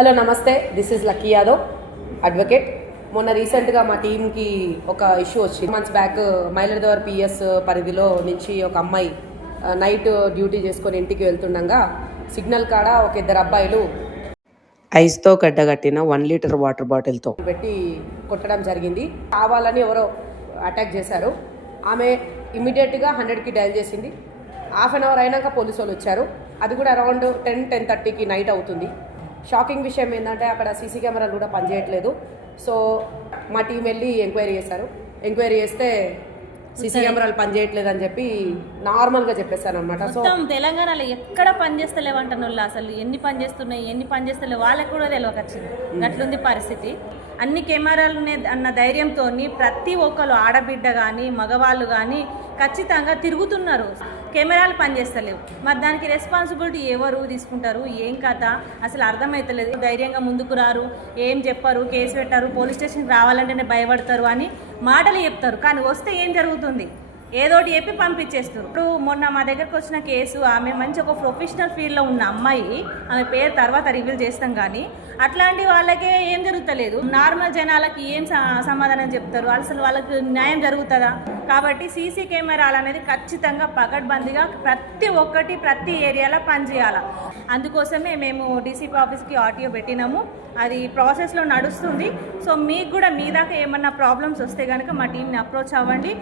Hello నమస్తే, this is lucky Yadav advocate. మొన్న రీసెంట్గా మా టీంకి ఒక ఇష్యూ వచ్చింది. మంత్స్ బ్యాక్ మైలర్దవర్ పిఎస్ పరిధిలో నుంచి ఒక అమ్మాయి నైట్ డ్యూటీ చేసుకొని ఇంటికి వెళ్తుండగా సిగ్నల్ కాడ ఒక ఇద్దరు అబ్బాయిలు ఐస్తో గడ్డగట్టిన 1 లీటర్ వాటర్ బాటిల్తో పెట్టి కొట్టడం జరిగింది. కావాలని ఎవరో అటాక్ చేశారు. ఆమె ఇమీడియట్గా 100కి డయల్ చేసింది. హాఫ్ అన్ అవర్ అయినాక పోలీసు వాళ్ళు వచ్చారు. అది కూడా అరౌండ్ 10-10:30కి నైట్ అవుతుంది. షాకింగ్ విషయం ఏంటంటే అక్కడ సీసీ కెమెరాలు కూడా పనిచేయట్లేదు. సో మా టీం వెళ్ళి ఎంక్వైరీ చేశారు. ఎంక్వైరీ చేస్తే సీసీ కెమెరాలు పనిచేయట్లేదు అని చెప్పి నార్మల్గా చెప్పేశాను అనమాట. సో తెలంగాణలో ఎక్కడ పనిచేస్తలేవంటాను వాళ్ళు, అసలు ఎన్ని పనిచేస్తలేవు వాళ్ళకి కూడా తెలియకొచ్చింది. అట్లుంది పరిస్థితి. అన్ని కెమెరాలు అన్న ధైర్యంతో ప్రతి ఒక్కరు ఆడబిడ్డ కానీ మగవాళ్ళు కానీ ఖచ్చితంగా తిరుగుతున్నారు. కెమెరాలు పనిచేస్తలేవు. మరి దానికి రెస్పాన్సిబిలిటీ ఎవరు తీసుకుంటారు, ఏం కథ అసలు అర్థమవుతలేదు. ధైర్యంగా ముందుకు రారు, ఏం చెప్పారు, కేసు పెట్టారు, పోలీస్ స్టేషన్కి రావాలంటేనే భయపడతారు అని మాటలు చెప్తారు. కానీ వస్తే ఏం జరుగుతుంది, ఏదోటి చెప్పి పంపించేస్తారు. ఇప్పుడు మొన్న మా దగ్గరకు వచ్చిన కేసు, ఆమె మంచి ఒక ప్రొఫెషనల్ ఫీల్డ్లో ఉన్న అమ్మాయి, ఆమె పేరు తర్వాత రివీల్ చేస్తాం. కానీ అట్లాంటి వాళ్ళకే ఏం జరుగుతలేదు. నార్మల్ జనాలకి ఏం సమాధానం చెప్తారు, అసలు వాళ్ళకి న్యాయం జరుగుతుందా? కాబట్టి సీసీ కెమెరాలు అనేది ఖచ్చితంగా పకడ్బందీగా ప్రతి ఏరియాలో పనిచేయాలి. అందుకోసమే మేము డీసీపీ ఆఫీస్కి ఆర్టీఓ పెట్టినాము. అది ప్రాసెస్లో నడుస్తుంది. సో మీకు కూడా మీ దాకా ఏమన్నా ప్రాబ్లమ్స్ వస్తే కనుక మా టీంని అప్రోచ్ అవ్వండి.